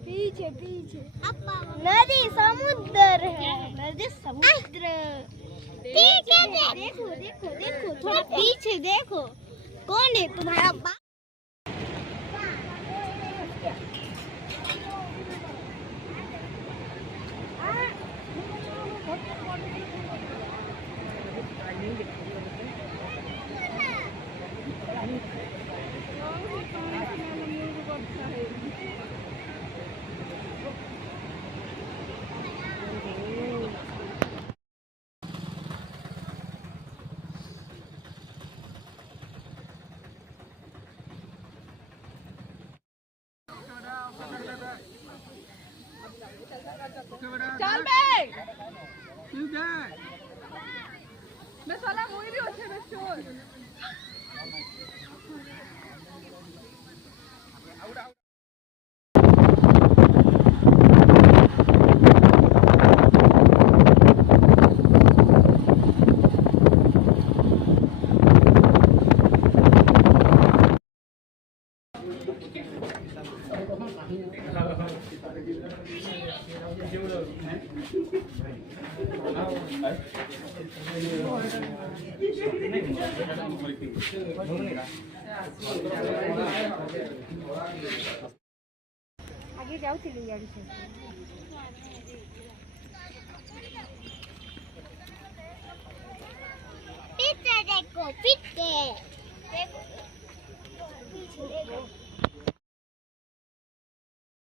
पीछे पीछे नदी समुद्र है, नदी समुद्र। ठीक है, देखो देखो देखो, थोड़ा पीछे देखो, कौन है तुम्हारा बाप? चल बे ठीक है मैं साला मुई भी होते ना चोर आगे जाओ चली गाड़ी से। पीछे देखो, पीछे देखो, पीछे देखो।